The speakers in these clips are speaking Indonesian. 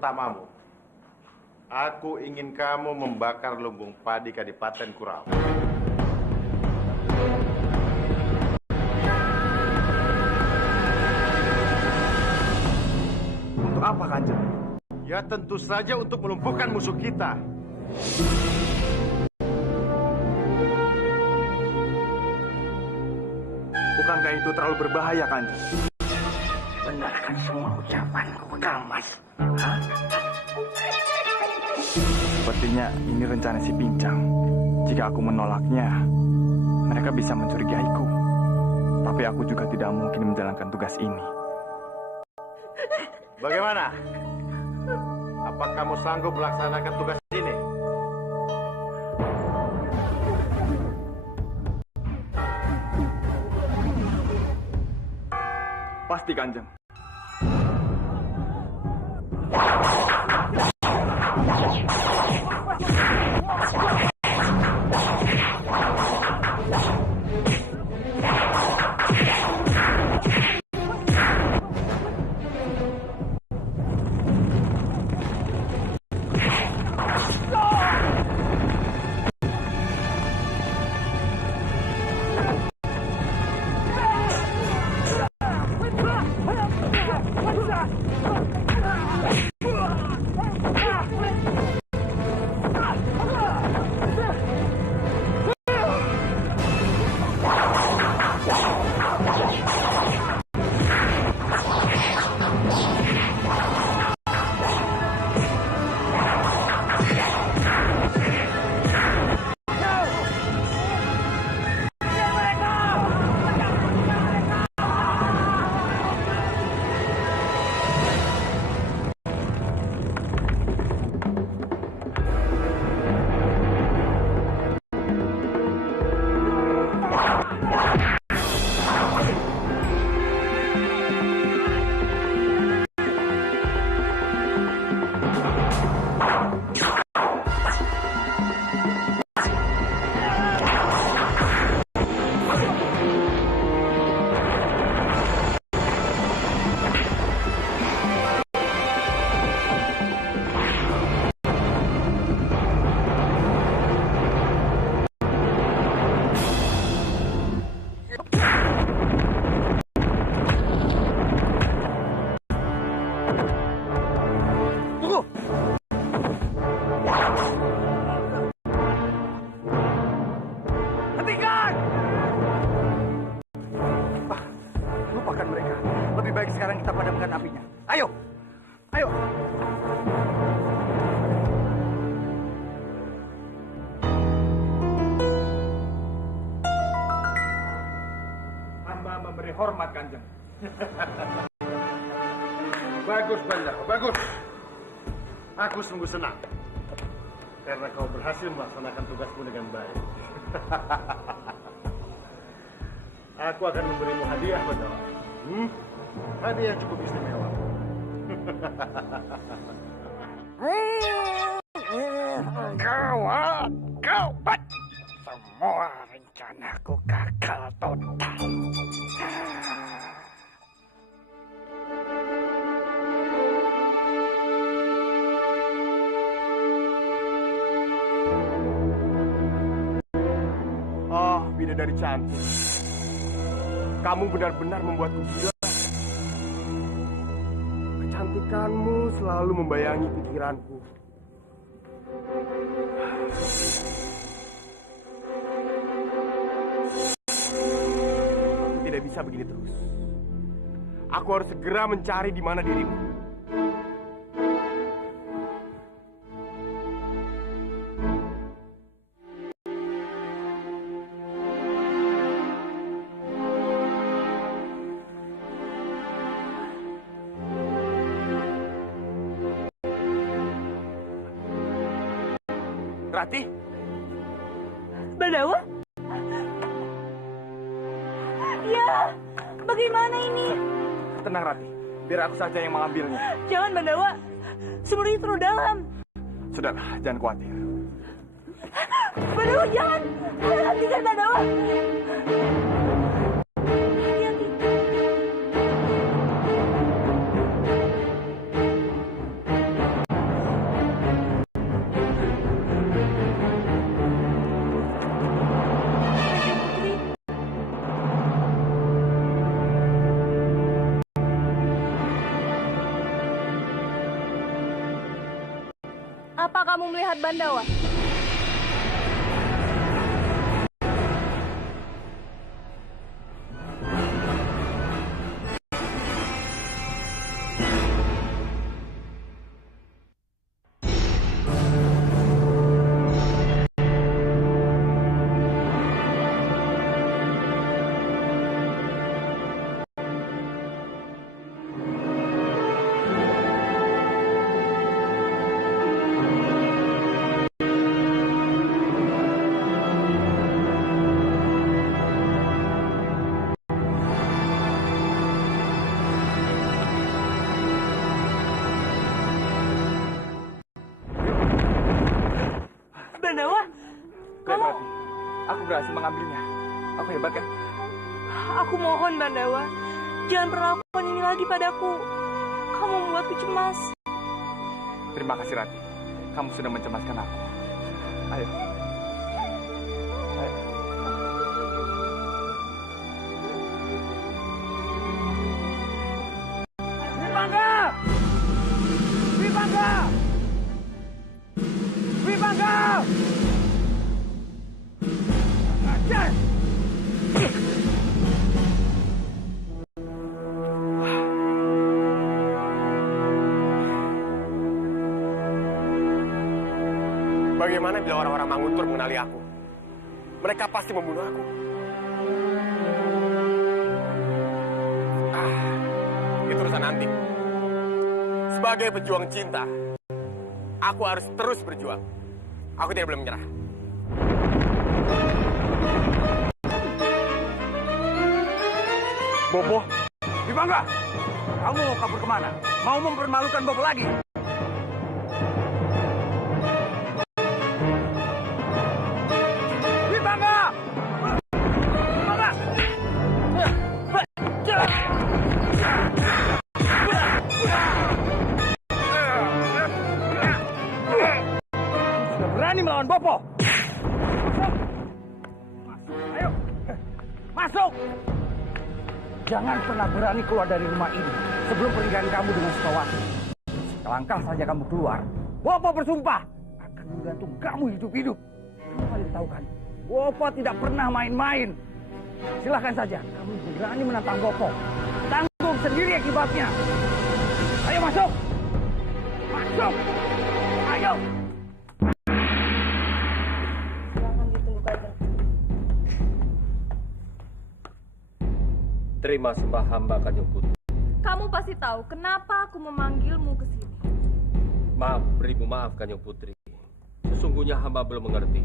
pertamamu. Aku ingin kamu membakar lumbung padi Kadipaten Kurawa. Untuk apa, Kanjeng? Ya tentu saja untuk melumpuhkan musuh kita. Bukankah itu terlalu berbahaya, Kanjeng? Benarkan semua ucapanku, Kamas. Sepertinya ini rencana si Pincang. Jika aku menolaknya, mereka bisa mencurigaiku. Tapi aku juga tidak mungkin menjalankan tugas ini. Bagaimana? Apa kamu sanggup melaksanakan tugas ini? Pasti, Kanjeng. Sekarang kita padamkan apinya. Ayo! Ayo! Hamba memberi hormat, Kanjeng. Bagus, Bandar. Bagus. Aku sungguh senang. Karena kau berhasil melaksanakan tugasmu dengan baik. Aku akan memberimu hadiah, Bandar. Hadiah cukup istimewa. Gawat, gawat. Semua rencanaku gagal total. Oh, bidadari cantik. Kamu benar-benar membuatku gila. Kecantikanmu selalu membayangi pikiranku. Aku tidak bisa begini terus. Aku harus segera mencari di mana dirimu. Rati? Badawa? Ya, bagaimana ini? Tenang, Rati. Biar aku saja yang mengambilnya. Jangan, Badawa. Sumur itu terlalu dalam. Sudahlah, jangan khawatir. Badawa, jangan. Hentikan, Badawa. Hati-hati. Apa kamu melihat Bandawa? Bandawa, kamu... Berarti aku berhasil mengambilnya. Aku hebat kan? Aku mohon, Bandawa. Jangan pernah lakukan ini lagi padaku. Kamu membuatku cemas. Terima kasih Rati. Kamu sudah mencemaskan aku. Ayo. Ayo. Wibangga! Wibangga! Wibangga! Ajar! Bagaimana bila orang-orang Manguntur mengenali aku? Mereka pasti membunuh aku. Itu urusan nanti. Sebagai pejuang cinta, aku harus terus berjuang. Aku tidak boleh menyerah. Bopo, Wibangga, kamu mau kabur kemana? Mau mempermalukan Bopo lagi? Wibangga! Wibangga! Sudah berani melawan Bopo? Masuk! Masuk, ayo! Masuk! Jangan pernah berani keluar dari rumah ini sebelum pernikahan kamu dengan Sukawati. Selangkah saja kamu keluar, Bopo bersumpah akan menggantung kamu hidup-hidup. Kamu paling tahu kan, Bopo tidak pernah main-main. Silahkan saja, kamu berani menantang Bopo. Tanggung sendiri akibatnya. Ayo masuk! Masuk! Ayo! Silahkan ditunggu Kanjeng. Terima sembah hamba Kanjeng Putri. Kamu pasti tahu kenapa aku memanggilmu ke sini. Maaf, beribu maaf Kanjeng Putri. Sesungguhnya hamba belum mengerti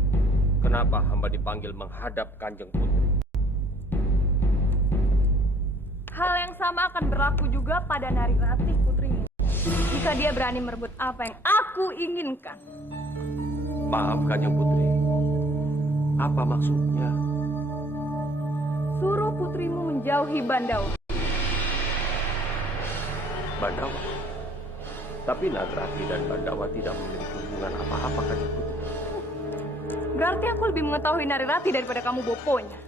kenapa hamba dipanggil menghadap Kanjeng Putri. Hal yang sama akan berlaku juga pada Nari Ratih putrinya. Jika dia berani merebut apa yang aku inginkan. Maaf Kanjeng Putri. Apa maksudnya? Suruh putrimu menjauhi Bandawa. Bandawa. Tapi Nagrati dan Bandawa tidak memiliki hubungan apa-apa Kanjeng Putri. Berarti aku lebih mengetahui Nari Ratih daripada kamu Boponya.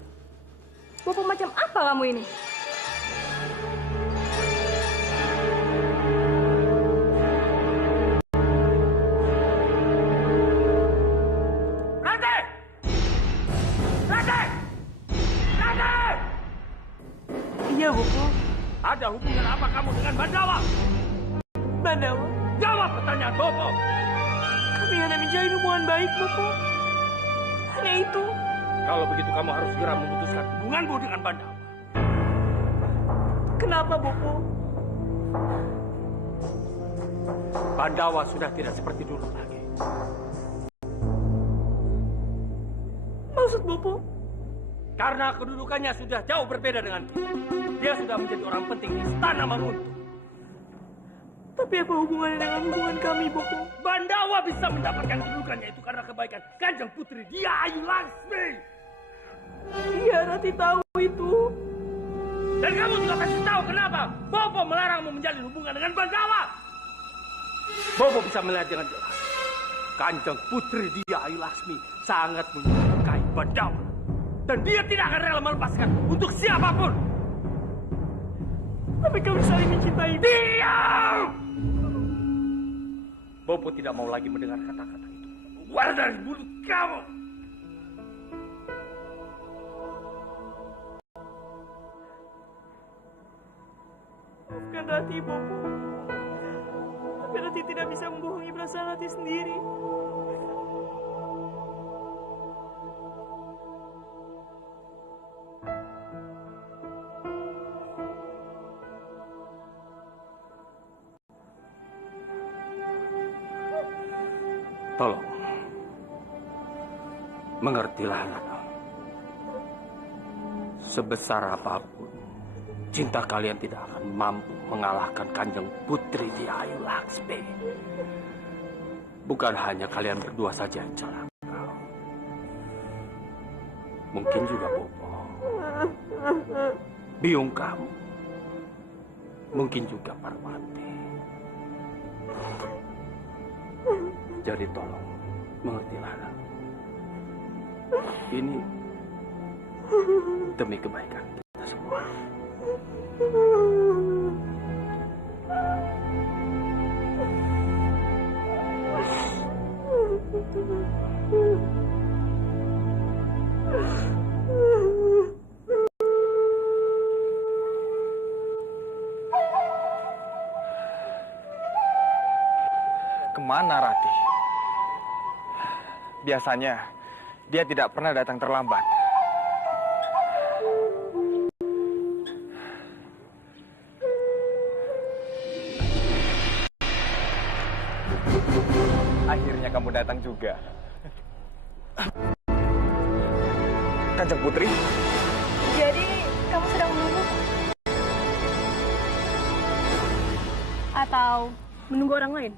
Bopo macam apa kamu ini? Ratih! Ratih! Ratih! Iya, Bopo. Ada hubungan apa kamu dengan Bandawa? Bandawa? Jawab pertanyaan Bopo. Kami hanya menjalin hubungan baik, Bopo. Hanya itu. Kalau begitu kamu harus segera memutuskan hubunganmu dengan Bandawa. Kenapa, Bopo? Bandawa sudah tidak seperti dulu lagi. Maksud Bopo? Karena kedudukannya sudah jauh berbeda dengan kita. Dia sudah menjadi orang penting di istana Manguntur. Tapi apa hubungannya dengan hubungan kami, Bopo? Bandawa bisa mendapatkan kedudukannya itu karena kebaikan Kanjeng Putri dia Ayu Laksmi. Iya, Ratih tahu itu. Dan kamu juga pasti tahu kenapa Bopo melarangmu menjalin hubungan dengan Bandawa. Bopo bisa melihat dengan jelas. Kanjeng Putri dia Ayu Laksmi sangat menyukai Bandawa. Dan dia tidak akan rela melepaskan untuk siapapun. Tapi kami saling mencintai. Diam! Bopo tidak mau lagi mendengar kata-kata itu. Keluar dari mulut kamu. Maafkan Rati, Bopo. Tapi Rati tidak bisa membohongi perasaan Rati sendiri. Tolong, mengertilah anak. Sebesar apapun, cinta kalian tidak akan mampu mengalahkan Kanjeng Putri di Ayu Laksmi. Bukan hanya kalian berdua saja yang celaka. Mungkin juga Bopo, biung kamu, mungkin juga Parwati. Jadi tolong, mengertilah anak. Ini demi kebaikan kita semua. Kemana Rati? Biasanya dia tidak pernah datang terlambat. Akhirnya kamu datang juga. Kanjeng Putri? Jadi, kamu sedang menunggu? Atau menunggu orang lain?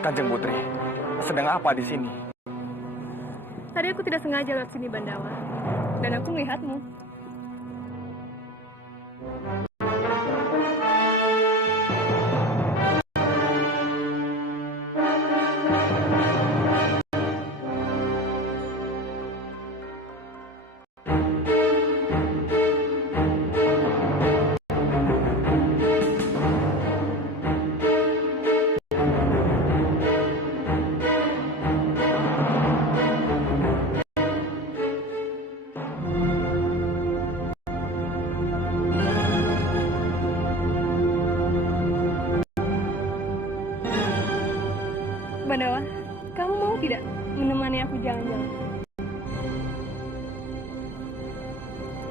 Kanjeng Putri, sedang apa di sini? Tadi aku tidak sengaja lewat sini, Bandawa. Dan aku melihatmu. Bandawa, kamu mau tidak menemani aku jalan-jalan?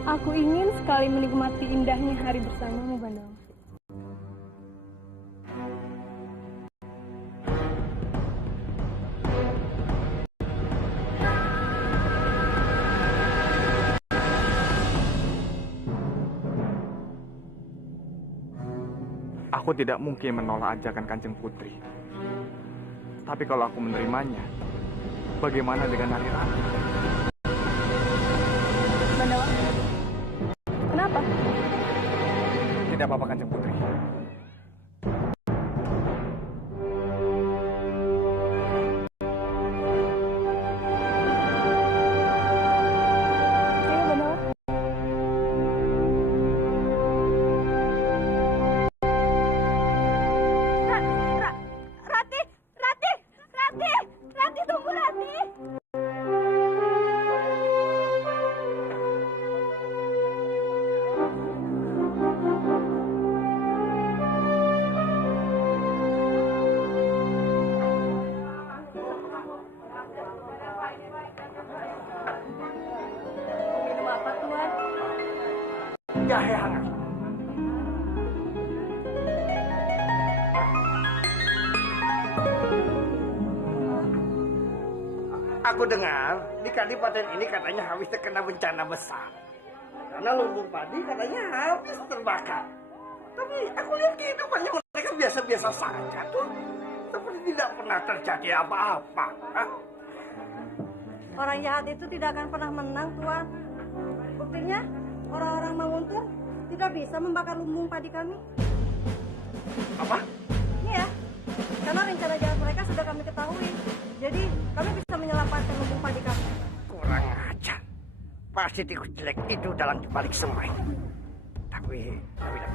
Aku ingin sekali menikmati indahnya hari bersamamu, Bandawa. Aku tidak mungkin menolak ajakan Kanjeng Putri. Tapi kalau aku menerimanya, bagaimana dengan Nari Rati? Bandawa, kenapa? Tidak apa-apa Kanjeng Putri. Ayo, Bandawa. Rati, tunggu Rati. Minum apa, Tuan? Jahe hangat. Aku dengar di kadipaten ini katanya habis terkena bencana besar. Karena lumbung padi katanya habis terbakar. Tapi aku lihat kehidupannya mereka biasa-biasa saja tuh. Seperti tidak pernah terjadi apa-apa. Hah? Orang jahat itu tidak akan pernah menang, Tuan. Buktinya, orang-orang Mawuntur tidak bisa membakar lumbung padi kami. Apa? Iya, karena rencana jahat mereka sudah kami ketahui. Jadi, kami bisa menyelamatkan lumbung padi kami. Kurang pasti tikus jelek itu dalam dibalik semua ini. Tapi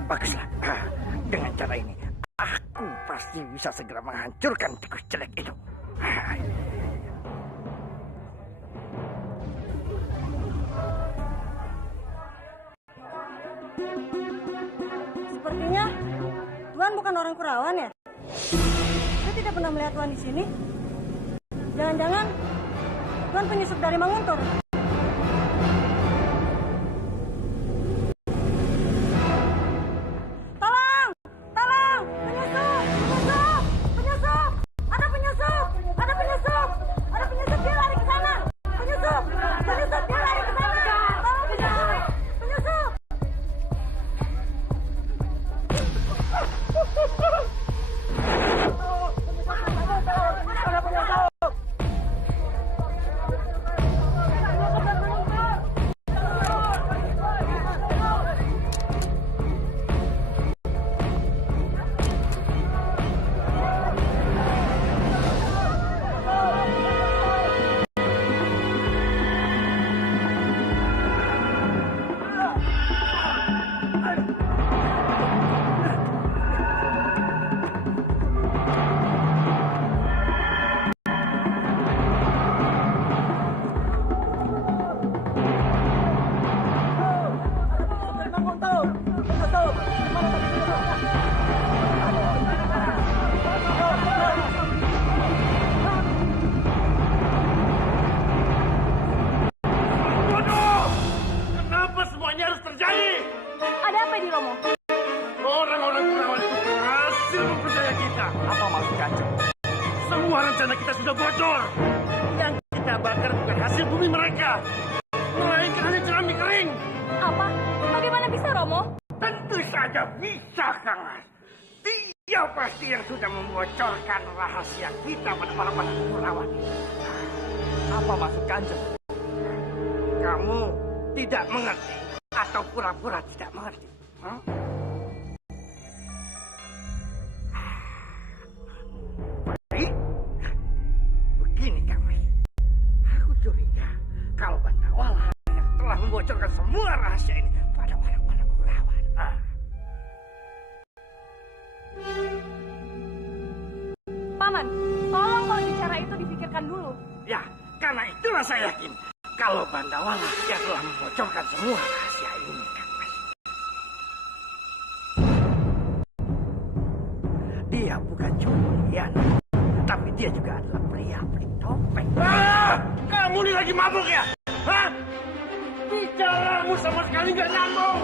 baguslah. Dengan cara ini, aku pasti bisa segera menghancurkan tikus jelek itu. Sepertinya Tuan bukan orang Kurawan ya? Saya tidak pernah melihat Tuan di sini. Jangan-jangan Tuan penyusup dari Manguntur. Tolong! Tolong! Penyusup! Penyusup! Penyusup! Ada penyusup! Ada penyusup! Ada penyusup, dia lari ke sana! Penyusup! Penyusup, dia lari ke sana! Tolong penyusup! Penyusup! Kenapa semuanya harus terjadi? Ada apa di Romo? Orang-orang Kurawan itu berhasil mempercaya kita. Apa maksud Kanjeng? Semua rencana kita sudah bocor. Yang kita bakar bukan hasil bumi mereka, melainkan hanya jerami kering. Apa? Bagaimana bisa, Romo? Tentu saja bisa, Kang Mas. Dia pasti yang sudah membocorkan rahasia kita pada orang-orang Kurawan. Apa maksud Kanjeng? Kamu tidak mengerti atau pura-pura tidak mengerti? Hah? Baik. Begini, Kang Mas. Aku curiga kalau Bandawala yang telah membocorkan semua rahasia ini pada orang-orang Kurawan. Paman, tolong kalau bicara itu dipikirkan dulu. Ya, karena itulah saya yakin kalau Bandawala yang telah membocorkan semua rahasia ini, Kang Mas. Dia bukan cuma pengkhianat, tapi dia juga adalah pria bertopeng. Kamu ini lagi mabuk ya? Hah? Bicaramu sama sekali nggak nyambung.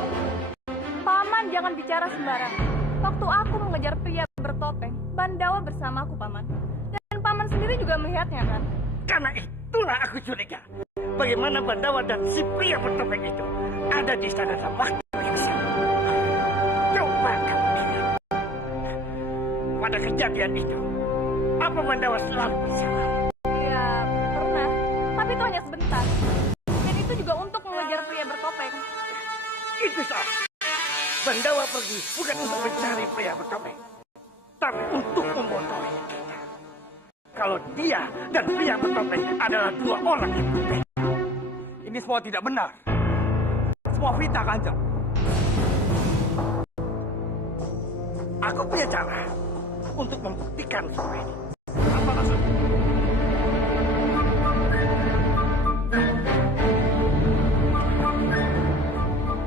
Paman jangan bicara sembarangan. Waktu aku mengejar pria bertopeng, Bandawa bersamaku, Paman. Dan Paman sendiri juga melihatnya, kan? Karena itulah aku curiga bagaimana Bandawa dan si pria bertopeng itu ada di sana dalam waktu yang sama. Coba kamu lihat. Pada kejadian itu, apa Bandawa selalu bersama? Ya, pernah. Tapi itu hanya sebentar. Dan itu juga untuk mengejar pria bertopeng. Itu salah. Bandawa pergi bukan untuk mencari pria bertopeng, tapi untuk membodohi kita. Kalau dia dan pria bertopeng adalah dua orang yang berbeda. Ini semua tidak benar. Semua fitnah, Kanjeng. Aku punya cara untuk membuktikan semua ini. Apa maksudnya?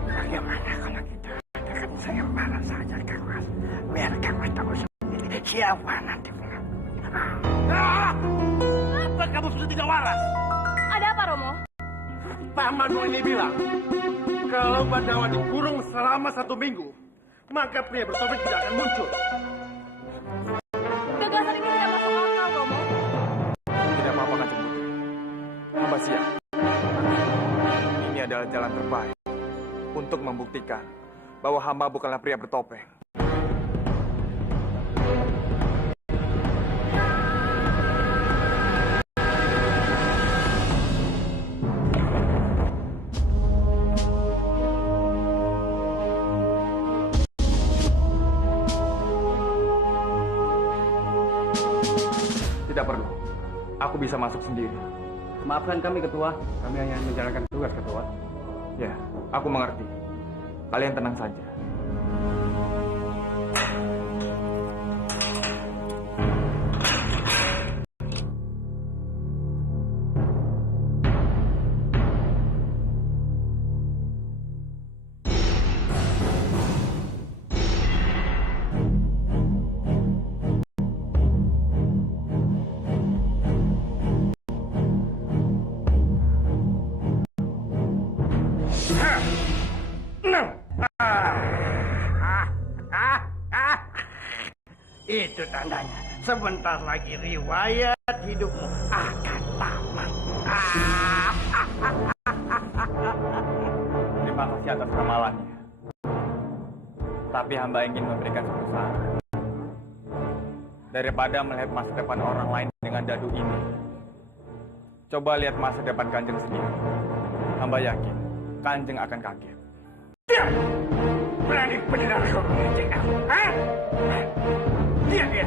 Bagaimana kalau kita adakan sayembara saja, Kang Mas? Biar Kang Mas tahu sendiri siapa nanti pelaku. Apa kamu sudah tidak waras? Ada apa, Romo? Pamanmu ini bilang, kalau Bandawa dikurung selama 1 minggu, maka pria bertopeng tidak akan muncul. Gagasan ini tidak masuk akal, Romo. Tidak apa-apa, Kanjeng Putri. Hamba siap. Ini adalah jalan terbaik untuk membuktikan bahwa hamba bukanlah pria bertopeng. Tidak perlu. Aku bisa masuk sendiri. Maafkan kami, Ketua. Kami hanya menjalankan tugas, Ketua. Ya, aku mengerti. Kalian tenang saja. Itu tandanya. Sebentar lagi riwayat hidupmu akan tamat. Terima kasih atas ramalannya. Tapi hamba ingin memberikan satu saran. Daripada melihat masa depan orang lain dengan dadu ini, coba lihat masa depan Kanjeng sendiri. Hamba yakin Kanjeng akan kaget. Diam! Berani benar kau mengejek aku, ha? Diam dia!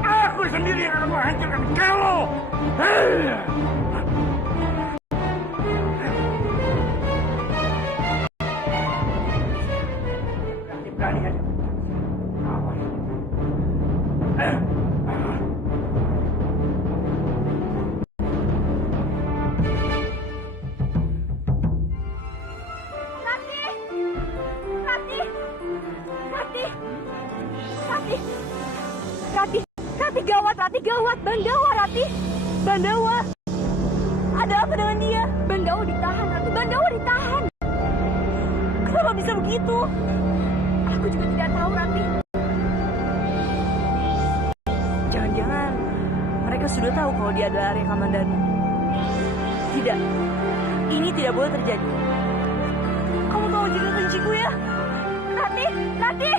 Aku sendiri yang akan menghancurkan kau! Berani aja. Awas. Rati gawat, Bandawa Rati. Bandawa. Ada apa dengan dia? Bandawa ditahan, Rati. Bandawa ditahan. Kenapa bisa begitu? Aku juga tidak tahu, Rati. Jangan-jangan mereka sudah tahu kalau dia adalah Arya Kamandanu. Tidak. Ini tidak boleh terjadi. Kamu mau jaga kenciku ya? Rati, Rati.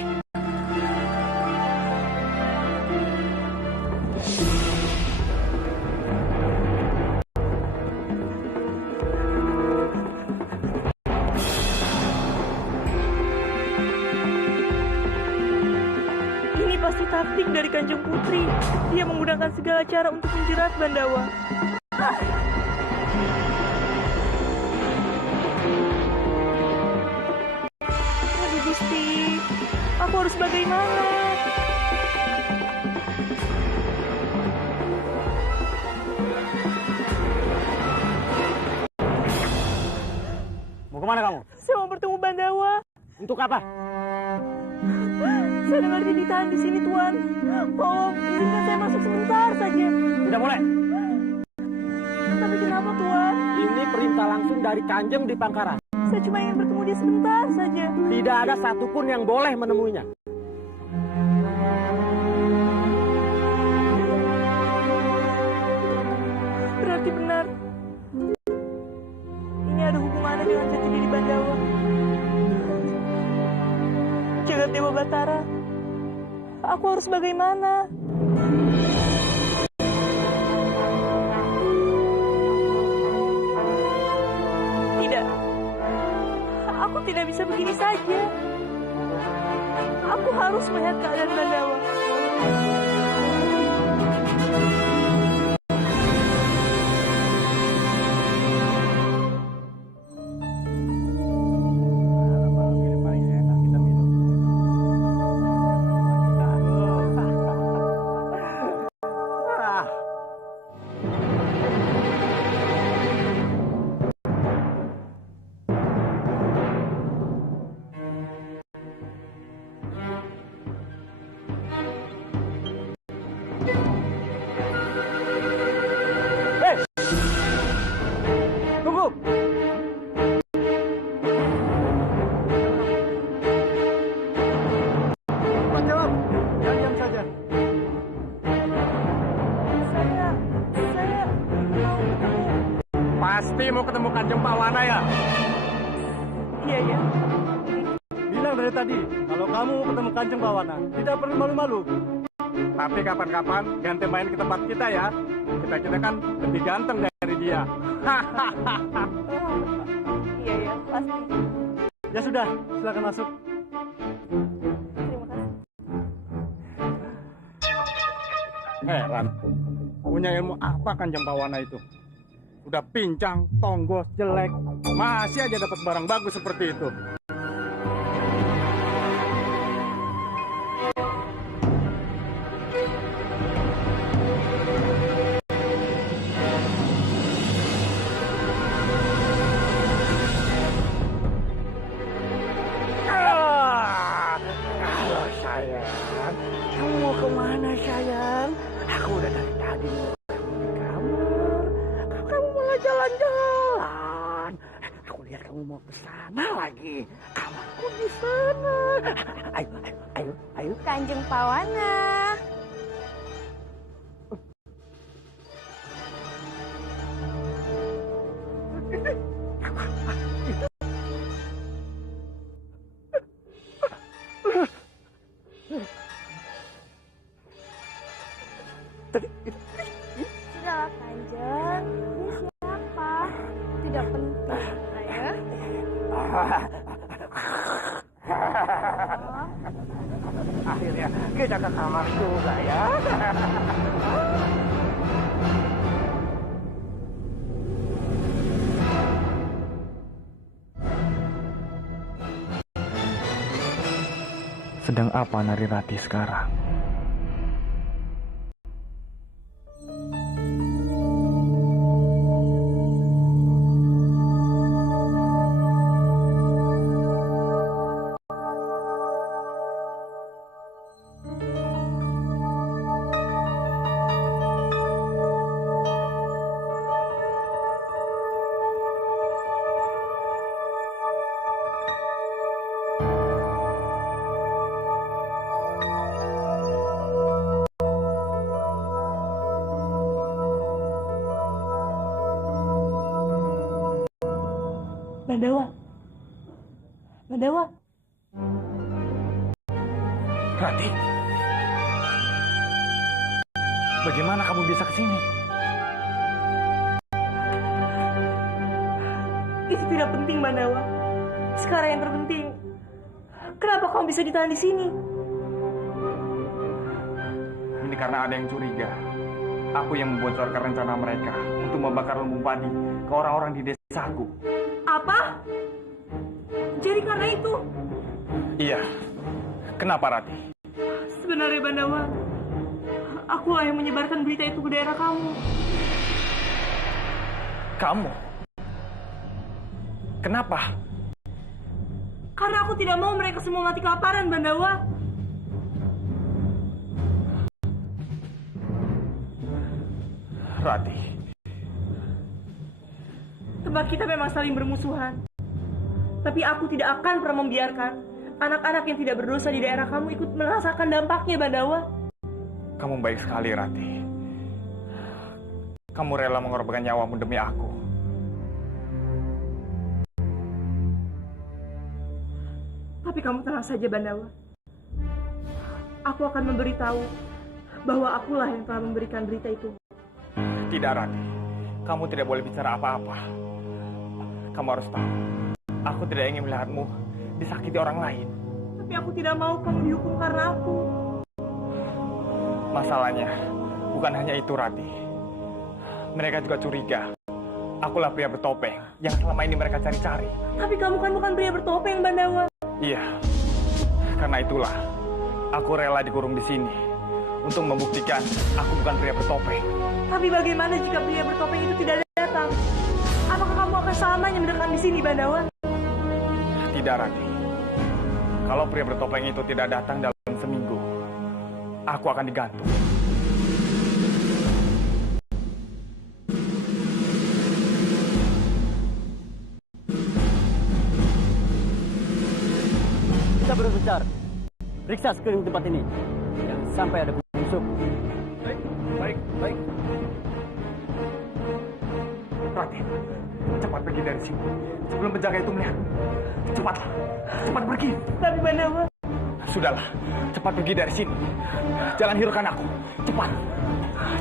Ini pasti taktik dari Kanjeng Putri. Dia menggunakan segala cara untuk menjerat Bandawa. Aduh Gusti, aku harus bagaimana? Mau kemana kamu? Saya mau bertemu Bandawa. Untuk apa? Saya dengar dia ditahan di sini, Tuan. Tolong izinkan saya masuk sebentar saja. Tidak boleh. Tapi kenapa, Tuan? Ini perintah langsung dari Kanjeng di Pangkaran. Saya cuma ingin bertemu dia sebentar saja. Tidak ada satupun yang boleh menemuinya. Berarti benar. Ini ada hubungannya dengan jati diri Bandawa. Jagat Dewa Batara. Aku harus bagaimana? Tidak. Aku tidak bisa begini saja. Aku harus melihat keadaan Bandawa. Tunggu! Cepat jawab! Jangan diam saja. Saya mau ketemu. Pasti mau ketemu Kanjeng Pawana ya? Iya, iya. Bilang dari tadi, kalau kamu mau ketemu Kanjeng Pawana, tidak perlu malu-malu. Tapi kapan-kapan ganti main ke tempat kita ya. Kita kan lebih ganteng dari dia. Iya, iya, pasti. Ya sudah, silakan masuk. Terima kasih. Heran, punya ilmu apa Kanjeng Pawana itu? udah pincang, tonggos, jelek, masih aja dapat barang bagus seperti itu. Halo sayang, kamu mau kemana sayang? Aku udah dari tadi di kamar, kamu malah jalan-jalan. Aku lihat kamu mau ke sana lagi, kamarku di sana. Ayo. Kanjeng Pawana. Sudahlah Kanjeng, ini siapa? Tidak penting, saya. Akhirnya kita ke kamar juga ya. Sedang apa Narirati sekarang? Bandawa. Rati, bagaimana kamu bisa ke sini? Itu tidak penting, Bandawa. Sekarang yang terpenting, kenapa kamu bisa ditahan di sini? Ini karena ada yang curiga. Aku yang membocorkan rencana mereka untuk membakar lumbung padi ke orang-orang di desaku. Apa? Jadi karena itu? Iya. Kenapa, Rati? Sebenarnya, Bandawa, akulah yang menyebarkan berita itu ke daerah kamu. Kamu? Kenapa? Karena aku tidak mau mereka semua mati kelaparan, Bandawa. Rati. Tempat kita memang saling bermusuhan. Tapi aku tidak akan pernah membiarkan anak-anak yang tidak berdosa di daerah kamu ikut merasakan dampaknya, Bandawa. Kamu baik sekali, Rati. Kamu rela mengorbankan nyawamu demi aku. Tapi kamu tenang saja, Bandawa. Aku akan memberitahu bahwa akulah yang telah memberikan berita itu. Tidak, Rati. Kamu tidak boleh bicara apa-apa. Kamu harus tahu, aku tidak ingin melihatmu disakiti orang lain. Tapi aku tidak mau kamu dihukum karena aku. Masalahnya bukan hanya itu, Rati. Mereka juga curiga akulah pria bertopeng yang selama ini mereka cari-cari. Tapi kamu kan bukan pria bertopeng, Bandawa. Iya, karena itulah aku rela dikurung di sini untuk membuktikan aku bukan pria bertopeng. Tapi bagaimana jika pria bertopeng itu tidak datang? Apakah kamu akan selamanya mendekam di sini, Bandawa? Tidak, Rati. Kalau pria bertopeng itu tidak datang dalam seminggu, aku akan digantung. Kita berbicara. Periksa sekeliling tempat ini. Jangan sampai ada penyusup. Baik. Rati, cepat pergi dari sini sebelum penjaga itu melihat. Cepatlah, cepat pergi. Tapi Bandawa. Sudahlah, cepat pergi dari sini. Jangan hiraukan aku. Cepat,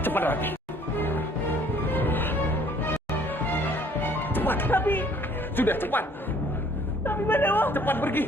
Rati. Cepat. Tapi. Sudah, cepat. Tapi Bandawa. Cepat pergi.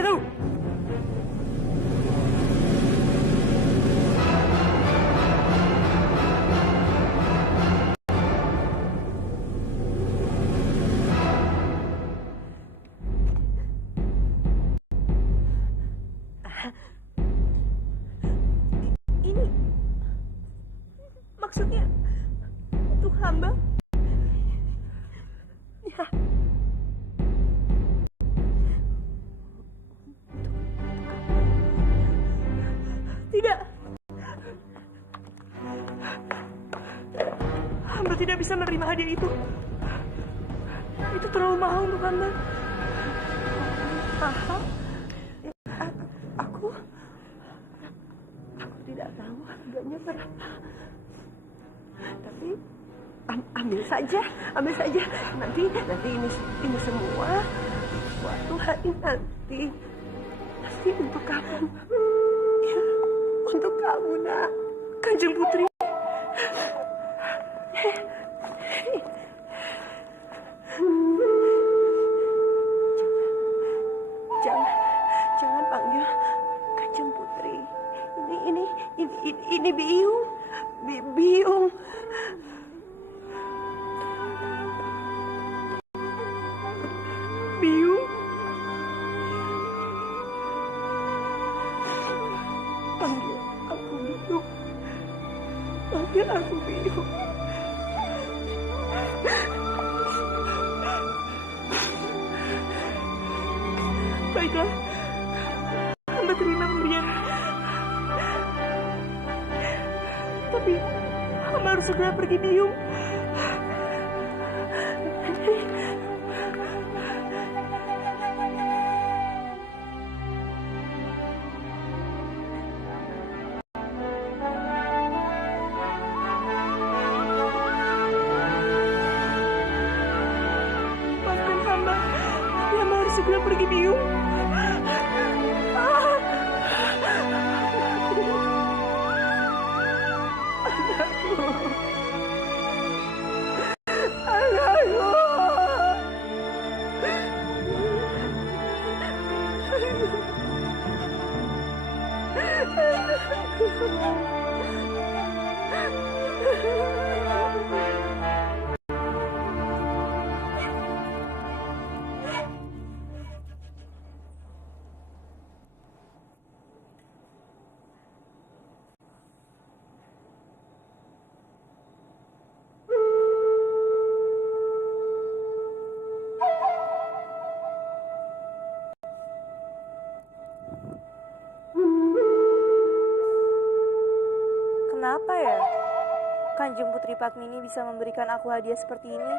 itu? Ini maksudnya untuk hamba? Ya. Tidak. Hamba tidak bisa menerima hadiah itu. Itu terlalu mahal untuk hamba. Mahal? Aku tidak tahu harganya berapa. Tapi ambil saja. Nanti ini semua suatu hari nanti pasti untuk kamu. Ya, untuk kamu, Nak. Kanjeng Putri. Jangan panggil Kanjeng Putri. Ini Biung. Biung. Biung. Panggil aku Biung. Panggil aku Biung. Baiklah. Hamba terima pemberian. Tapi hamba harus segera pergi, Biung. Maafkan hamba. Tapi hamba harus segera pergi, Biung. Kenapa ya Kanjeng Putri Padmini bisa memberikan aku hadiah seperti ini?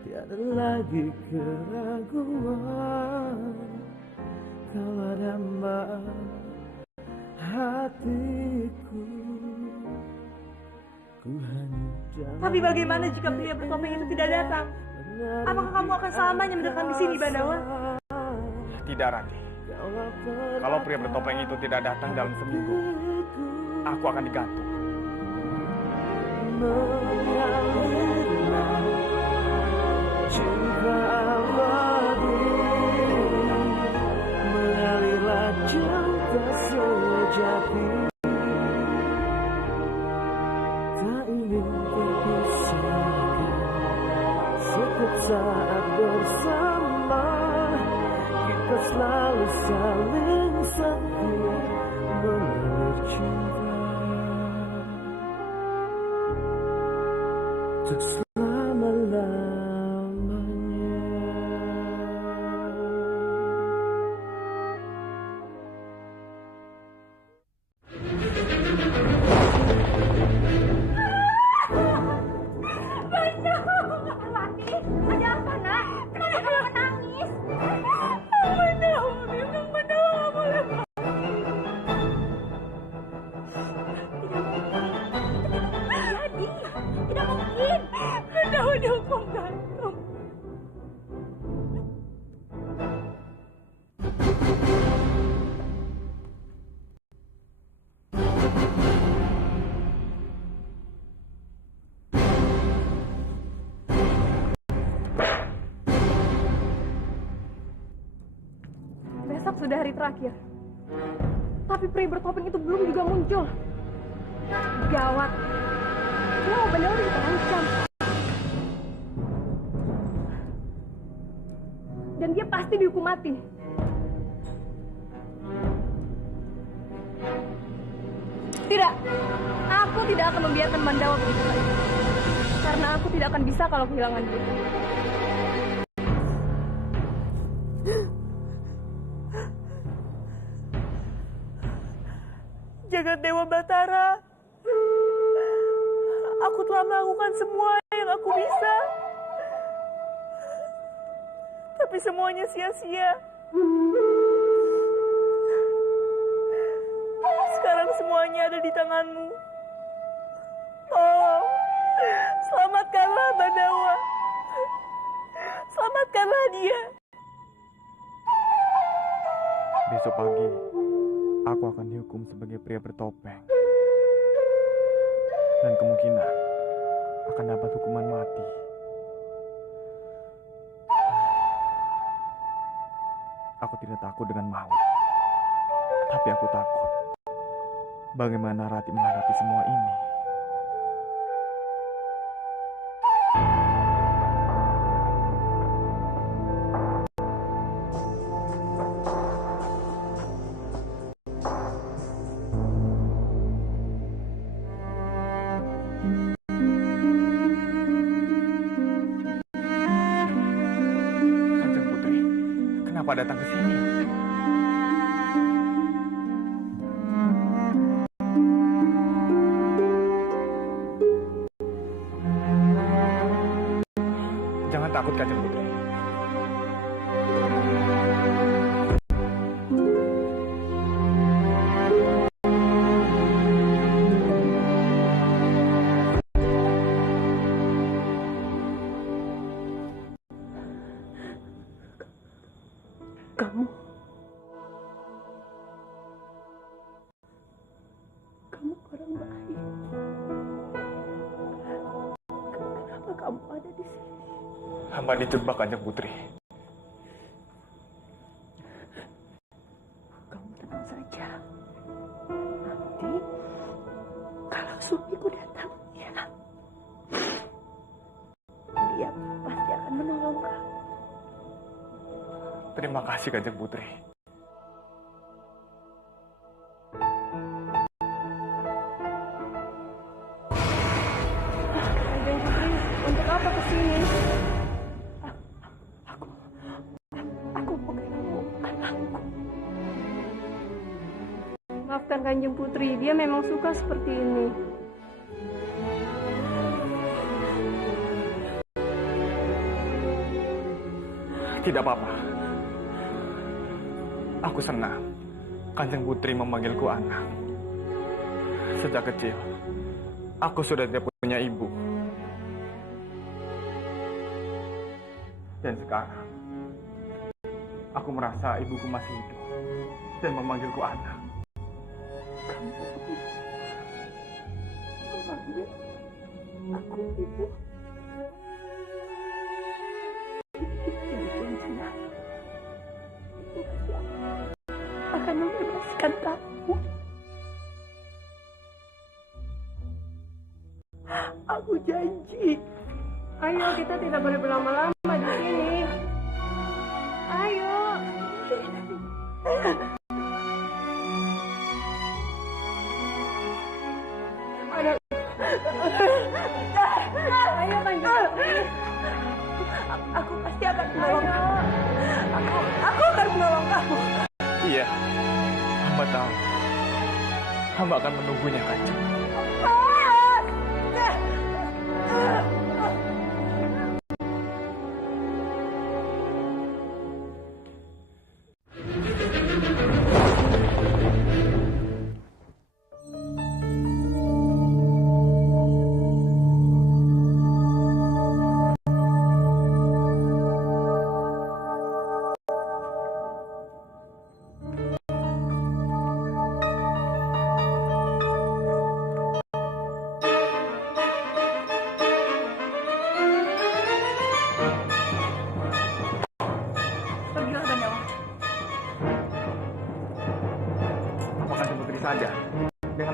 Tiada lagi keraguan kalau damba hatiku. Tapi bagaimana jika pria bertopeng itu tidak datang? Apakah kamu akan selamanya mendekam di sini, Bandawa? Tidak, Ranti. Kalau pria bertopeng itu tidak datang dalam seminggu, aku akan digantung. Cinta abadi mengalirlah cinta sejati, tak ingin terpisahkan setiap saat bersama, kita selalu saling setia mengalir cinta untuk selama-lamanya. Ada apa Tidak mungkin. Bandawa dihukum gantung. Besok sudah hari terakhir. Tapi pria bertopeng itu belum juga muncul. Gawat. Wow, Bandawa udah terancam. Dan dia pasti dihukum mati. Tidak. Aku tidak akan membiarkan Bandawa begitu saja. Karena aku tidak akan bisa kalau kehilangan dia. Jagat Dewa Batara, aku telah melakukan semua yang aku bisa. Tapi semuanya sia-sia. Sekarang semuanya ada di tanganmu. Tolong, selamatkanlah Bandawa. Selamatkanlah dia. Besok pagi, aku akan dihukum sebagai pria bertopeng. Dan kemungkinan akan dapat hukuman mati. Aku tidak takut dengan maut. Tapi aku takut bagaimana Rati menghadapi semua ini. Kanjeng Putri, kenapa datang ke sini? Jangan takut, Kanjeng Putri. Kamu orang baik. Kenapa kamu ada di sini? Hamba dijebak, Kanjeng Putri. Kamu tenang saja. Nanti kalau suamiku datang, ya, dia pasti akan menolong kamu. Terima kasih, Kanjeng Putri. Kanjeng Putri, untuk apa kesini? Aku mau ketemu anakku. Maafkan Kanjeng Putri, dia memang suka seperti ini. Tidak apa-apa. Aku senang Kanjeng Putri memanggilku anak. Sejak kecil, aku sudah tidak punya ibu. Dan sekarang, aku merasa ibuku masih hidup dan memanggilku anak. Kamu memanggil aku ibu. Akan membebaskan kamu. Aku janji. Ayo, kita tidak boleh berlama-lama di sini. Ayo. Ayo, ayo Kanjeng. Aku pasti akan menolong kamu. Aku akan menolong kamu. Iya, hamba tahu. Hamba akan menunggunya, Kanjeng.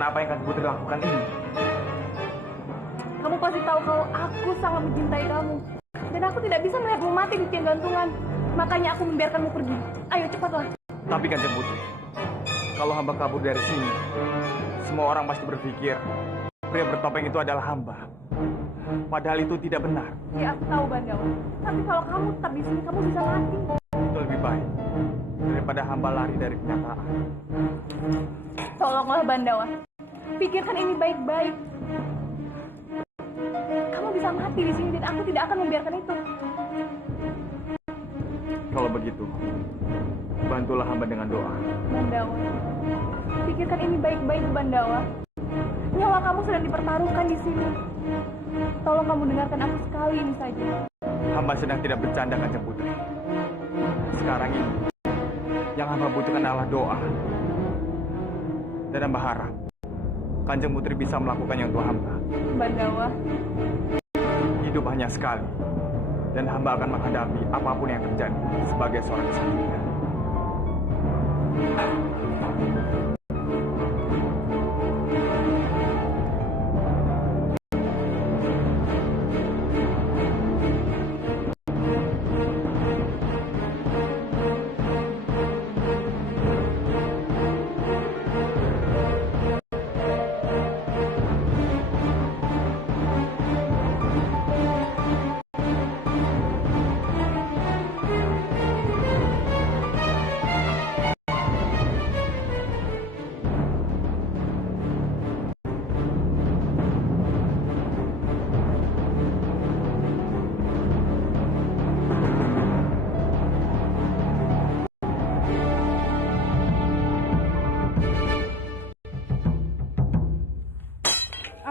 apa yang Kanjeng Putri lakukan ini. Kamu pasti tahu kalau aku sangat mencintai kamu. Dan aku tidak bisa melihatmu mati di tiang gantungan. Makanya aku membiarkanmu pergi. Ayo cepatlah. Tapi Kanjeng Putri, kalau hamba kabur dari sini, semua orang pasti berpikir pria bertopeng itu adalah hamba. Padahal itu tidak benar. Ya aku tahu Bandawa. Tapi kalau kamu tetap di sini, kamu bisa mati. Itu lebih baik daripada hamba lari dari kenyataan. Tolonglah Bandawa. Pikirkan ini baik-baik. Kamu bisa mati di sini dan aku tidak akan membiarkan itu. Kalau begitu, bantulah hamba dengan doa. Bandawa, pikirkan ini baik-baik Bandawa. Nyawa kamu sedang dipertaruhkan di sini. Tolong kamu dengarkan aku sekali ini saja. Hamba sedang tidak bercanda, Kanjeng Putri. Sekarang ini, yang hamba butuhkan adalah doa. Dan hamba harap Kanjeng Putri bisa melakukannya untuk hamba. Bandawa, Hidup hanya sekali, dan hamba akan menghadapi apapun yang terjadi sebagai seorang kesatria.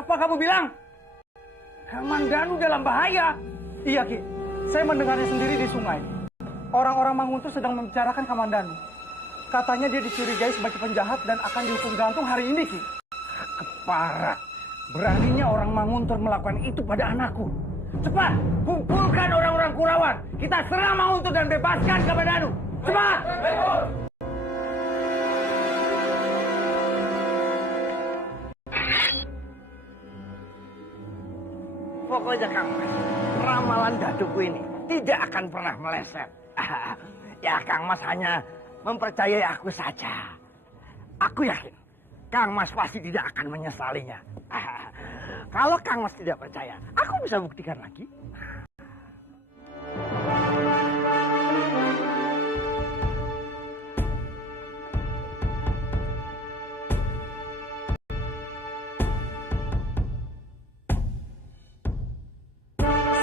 Apa kamu bilang? Kamandanu dalam bahaya. Iya, Ki. Saya mendengarnya sendiri di sungai. Orang-orang Manguntur sedang membicarakan Kamandanu. Katanya dia dicurigai sebagai penjahat dan akan dihukum gantung hari ini, Ki. Keparat. Beraninya orang Manguntur melakukan itu pada anakku. Cepat, kumpulkan orang-orang Kurawan. Kita serang Manguntur dan bebaskan Kamandanu. Cepat! Pokoknya Kang Mas, ramalan daduku ini tidak akan pernah meleset. Ya Kang Mas hanya mempercayai aku saja. Aku yakin Kang Mas pasti tidak akan menyesalinya. Kalau Kang Mas tidak percaya, aku bisa buktikan lagi.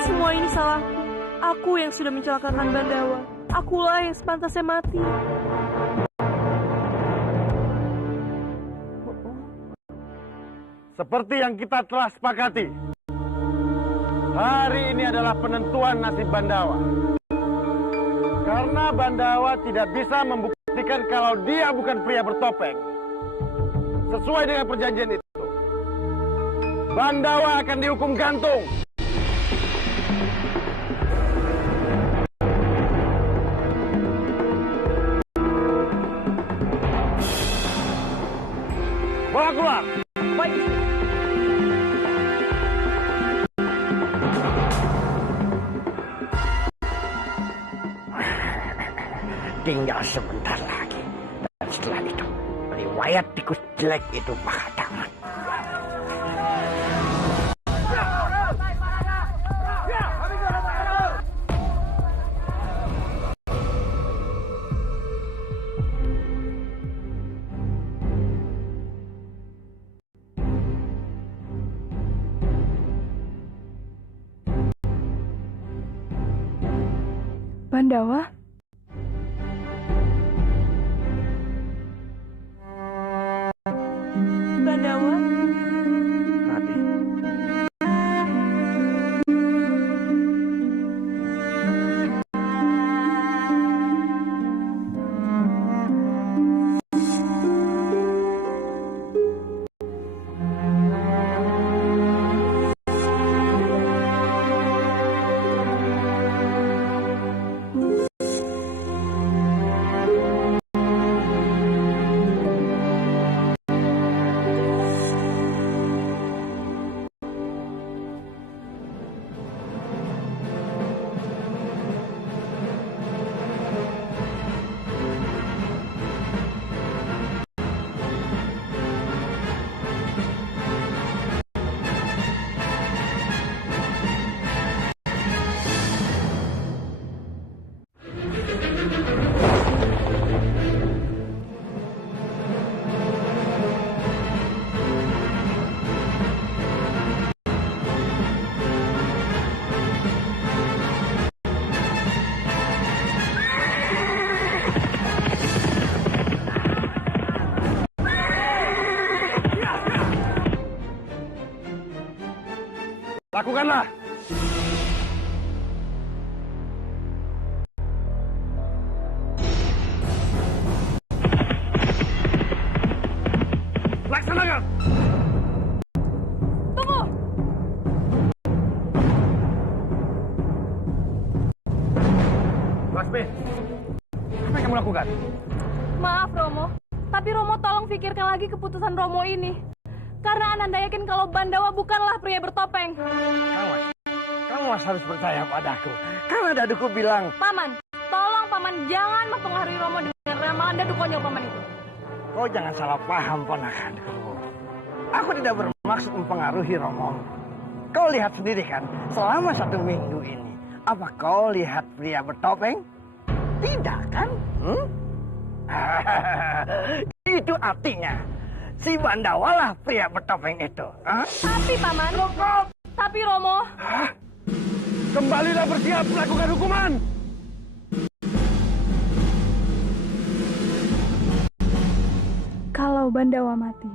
Semua ini salahku. Aku yang sudah mencelakakan Bandawa. Akulah yang sepantasnya mati. Seperti yang kita telah sepakati, hari ini adalah penentuan nasib Bandawa. Karena Bandawa tidak bisa membuktikan kalau dia bukan pria bertopeng. Sesuai dengan perjanjian itu, Bandawa akan dihukum gantung. Bawa keluar. Baik. Tinggal sebentar lagi. Dan setelah itu, riwayat tikus jelek itu bakal tamat. Bandawa? Bandawa? Rati, Lakukanlah. Laksanakan. Tunggu! Lasmi, apa yang kamu lakukan? Maaf Romo, tapi Romo tolong pikirkan lagi keputusan Romo ini. Karena Ananda yakin kalau Bandawa bukanlah pria bertopeng. Kamu harus percaya padaku. Karena daduku bilang, Paman, tolong Paman jangan mempengaruhi Romo dengan ramalan dadu konyol Paman itu. kau jangan salah paham ponakanku. Aku tidak bermaksud mempengaruhi Romo. Kau lihat sendiri kan, selama 1 minggu ini, apa kau lihat pria bertopeng? Tidak kan? Itu artinya, si Bandawa lah pria bertopeng itu. Tapi Paman, tapi Romo, Kembalilah bersiap melakukan hukuman. kalau Bandawa mati,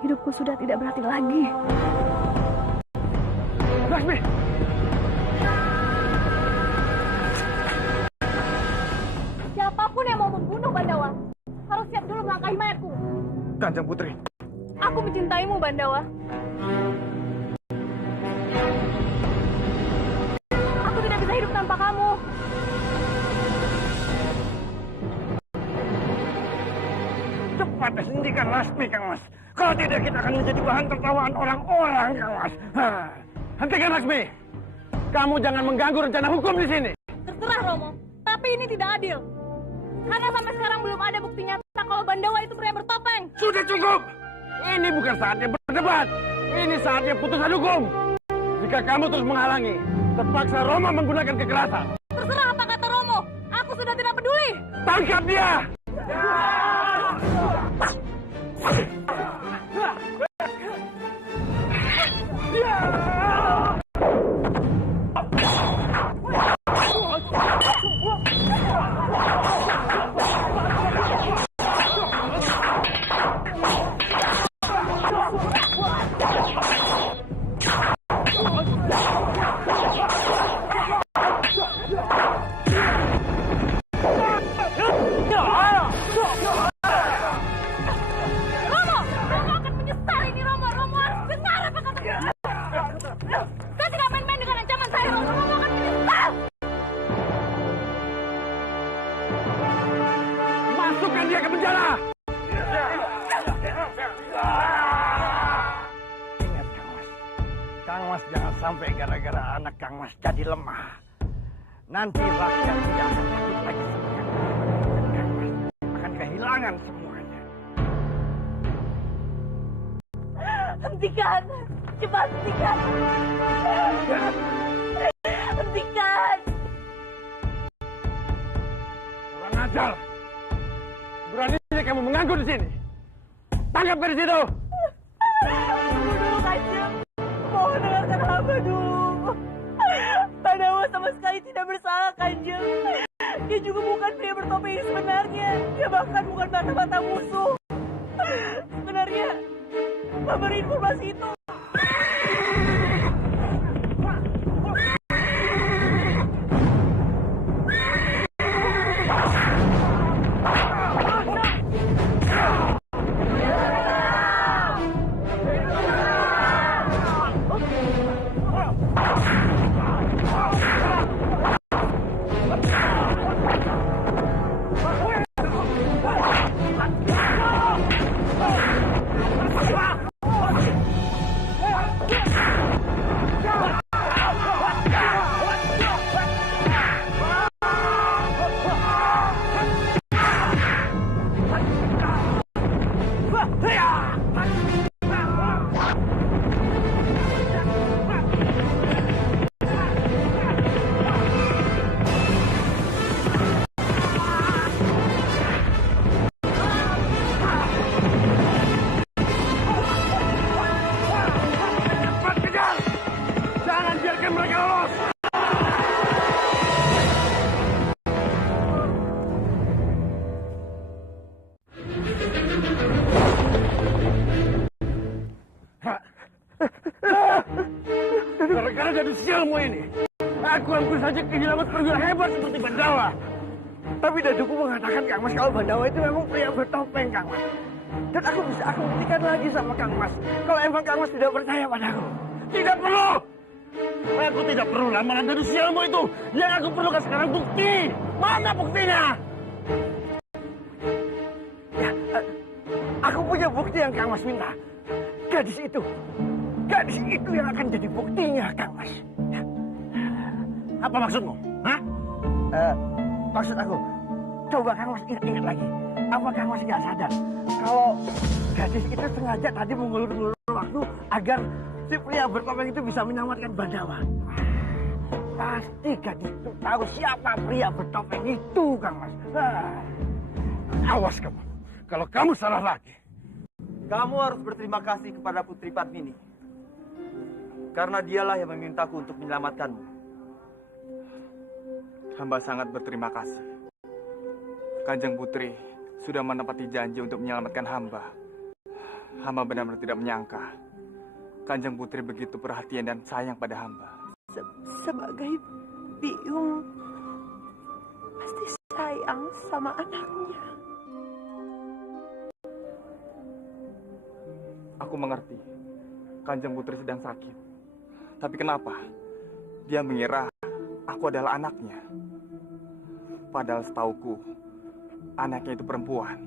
hidupku sudah tidak berarti lagi. Lasmi! Siapapun yang mau membunuh Bandawa, harus siap dulu melangkahi mayatku. Kanjeng Putri. Aku mencintaimu, Bandawa. Aku tidak bisa hidup tanpa kamu. Cepat hentikan Lasmi, Kang Mas. Kalau tidak, kita akan menjadi bahan tertawaan orang-orang, Kang Mas. Hentikan Lasmi. Kamu jangan mengganggu rencana hukum di sini. Terserah, Romo. Tapi ini tidak adil. Karena sampai sekarang belum ada bukti nyata kalau Bandawa itu pria bertopeng. Sudah cukup. Ini bukan saatnya berdebat. Ini saatnya putusan hukum. Jika kamu terus menghalangi, terpaksa Romo menggunakan kekerasan. Terserah apa kata Romo. Aku sudah tidak peduli. Tangkap dia! Masukkan dia ke penjara! Ingat, Kang Mas. Kang Mas jangan sampai gara-gara anak Kang Mas jadi lemah. Nanti rakyat tidak akan takut lagi semuanya. Dan Kang Mas akan kehilangan semuanya. Hentikan! Cepat hentikan! Hentikan! Kurang ajar! Beraninya kamu mengganggu di sini. Tangkap dari situ. Tunggu dulu, Kanjeng. Mohon dengarkan hamba dulu. Bandawa sama sekali tidak bersalah, Kanjeng. Dia juga bukan pria bertopeng yang sebenarnya. Dia bahkan bukan mata-mata musuh. Sebenarnya, memberi informasi itu. Gara-gara dadu sialmu ini, aku hampir saja kehilangan perwira hebat seperti Bandawa. Tapi daduku mengatakan Kang Mas kalau Bandawa itu memang pria bertopeng, Kang Mas. Dan aku bisa buktikan lagi sama Kang Mas. Kalau emang Kang Mas tidak percaya padaku. Tidak perlu. Aku tidak perlu lamaran dadu sialmu itu. Yang aku perlukan sekarang bukti. Mana buktinya? Ya, aku punya bukti yang Kang Mas minta. Gadis itu yang akan jadi buktinya, Kang Mas. Ya. Apa maksudmu? Hah? Maksud aku, coba Kang Mas ingat lagi. Apa Kang Mas nggak sadar kalau gadis itu sengaja tadi mengulur-ulur waktu agar si pria bertopeng itu bisa menyelamatkan Bandawa? Pasti gadis itu tahu siapa pria bertopeng itu, Kang Mas. Awas kamu. Kalau kamu salah lagi. Kamu harus berterima kasih kepada Putri Padmini. Karena dialah yang memintaku untuk menyelamatkanmu. Hamba sangat berterima kasih. Kanjeng Putri sudah menepati janji untuk menyelamatkan hamba. Hamba benar-benar tidak menyangka Kanjeng Putri begitu perhatian dan sayang pada hamba. Sebagai biung pasti sayang sama anaknya. Aku mengerti Kanjeng Putri sedang sakit. Tapi kenapa dia mengira aku adalah anaknya? Padahal setauku anaknya itu perempuan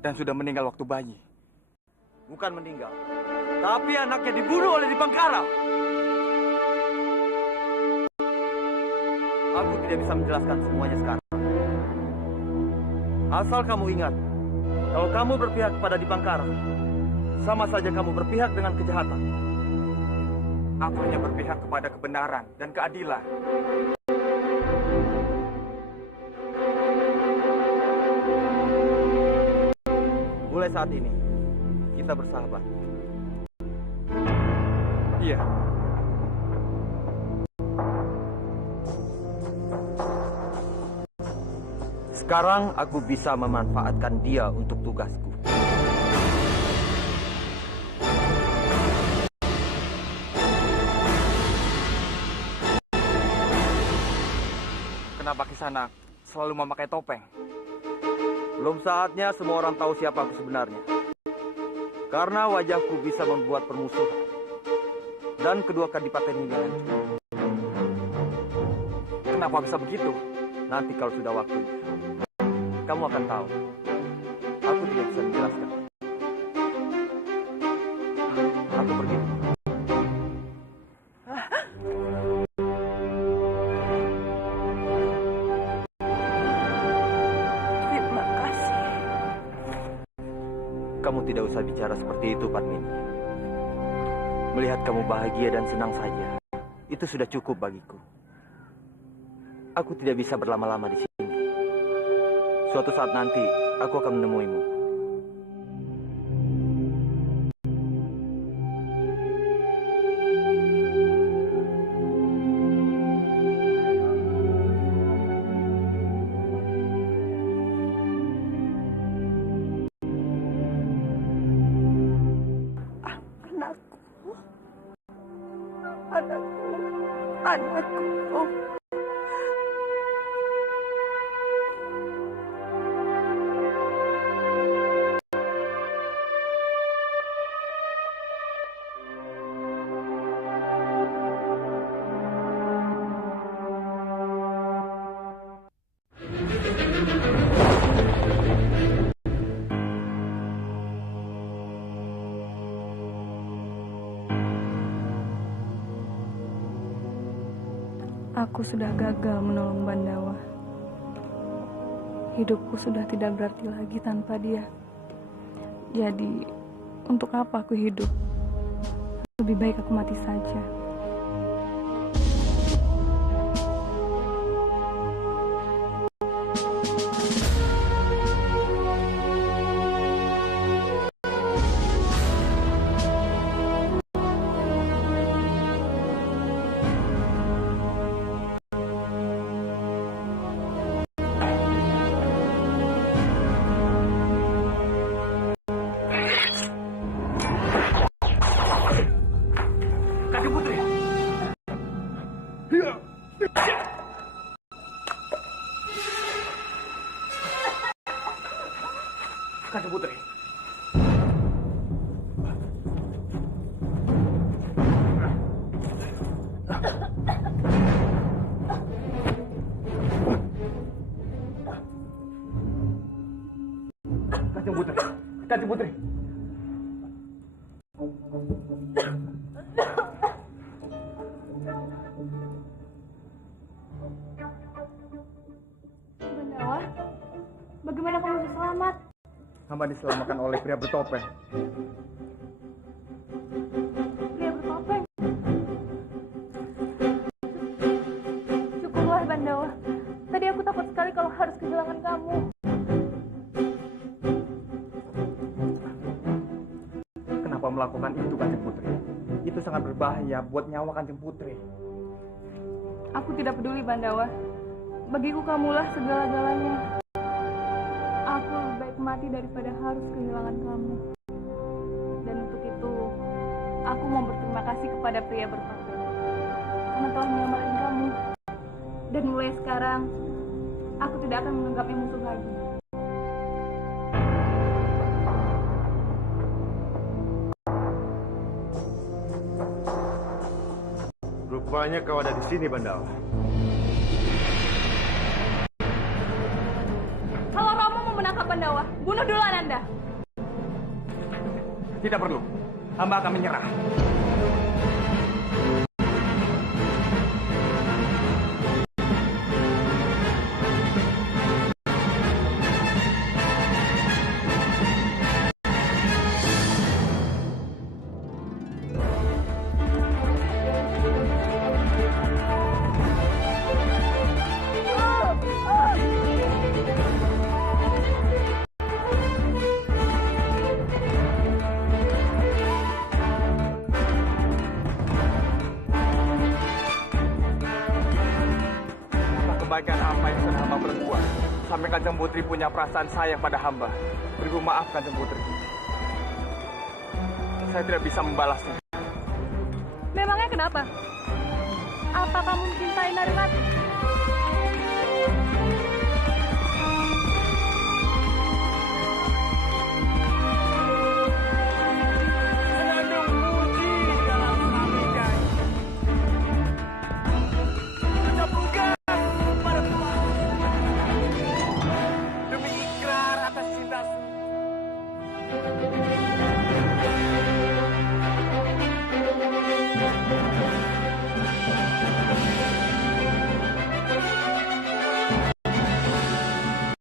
dan sudah meninggal waktu bayi. Bukan meninggal, tapi anaknya dibunuh oleh Dipangkara. Aku tidak bisa menjelaskan semuanya sekarang. Asal kamu ingat, kalau kamu berpihak kepada Dipangkara, sama saja kamu berpihak dengan kejahatan. Aku hanya berpihak kepada kebenaran dan keadilan. Mulai saat ini, kita bersahabat. Iya. Sekarang aku bisa memanfaatkan dia untuk tugasku. Kenapa Kisanak selalu memakai topeng? Belum saatnya semua orang tahu siapa aku sebenarnya. Karena wajahku bisa membuat permusuhan. Dan kedua kadipaten ini hancur. Kenapa bisa begitu? Nanti kalau sudah waktunya, kamu akan tahu. Aku tidak bisa menjelaskan. Aku pergi. Terima kasih. Kamu tidak usah bicara seperti itu, Padmini. Melihat kamu bahagia dan senang saja, itu sudah cukup bagiku. Aku tidak bisa berlama-lama di sini. Suatu saat nanti, aku akan menemuimu. Anakku. Aku sudah gagal menolong Bandawa. Hidupku sudah tidak berarti lagi tanpa dia. Jadi, untuk apa aku hidup? Lebih baik aku mati saja. Kanjeng Putri, Kanjeng Putri. Kanjeng Putri. Kanjeng Putri. Bandawa, bagaimana kamu bisa selamat? Hamba diselamatkan oleh pria bertopeng. Pria bertopeng. Syukurlah Bandawa. Tadi aku takut sekali kalau harus kehilangan kamu. Kenapa melakukan itu, Kanjeng Putri? Itu sangat berbahaya buat nyawa Kanjeng Putri. Aku tidak peduli Bandawa. Bagiku kamulah segala-galanya. Aku lebih baik mati daripada harus kehilangan kamu. Dan untuk itu, aku mau berterima kasih kepada pria bertopeng karena telah menyelamatkan kamu. Dan mulai sekarang, aku tidak akan menganggapnya musuh lagi. Rupanya kau ada di sini, Bandawa. Kalau Romo mau menangkap Bandawa, bunuh dulu Ananda. Tidak perlu. Hamba akan menyerah. Kebaikan apa yang sudah hamba perbuat sampai Kanjeng Putri punya perasaan sayang pada hamba. Beribu maaf Kanjeng Putri. Saya tidak bisa membalasnya. Memangnya kenapa? Apa kamu mencintai Narirati?